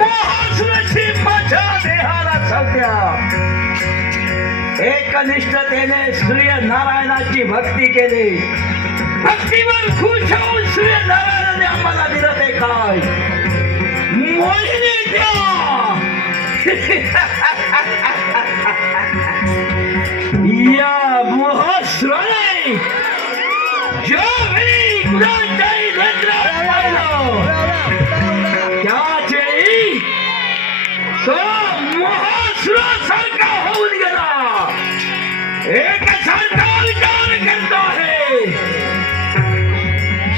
महासुराची माझ्या देहाला सध्या एकनिष्ठतेने सूर्यनारायणाची भक्ती केली. भक्तीवर खुश होऊन सूर्यनारायणाने आम्हाला दिलं ते काय मोहिनी द्या. या मोहासुराने ज्यावेळी कुणाच्याही नेत्रात पाहिलं त्याचवेळी तो मोहासुरासारखा होऊन गेला. एकसारखा विचार करतो आहे.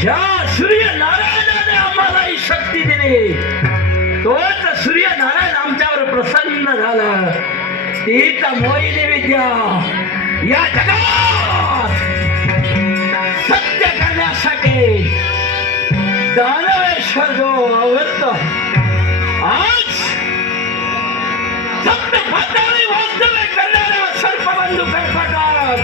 ज्या सूर्यनारायणाने आम्हाला ही शक्ती दिली तोच सूर्यनारायण आमच्यावर प्रसन्न झाला. तीच मोहिनी विद्या या जगात सत्य करण्यासाठी दानवेश्वर जो अवतरतो आज सत्य पदाने वास्तव्य करणाऱ्या सर्पबंधू कर्कटात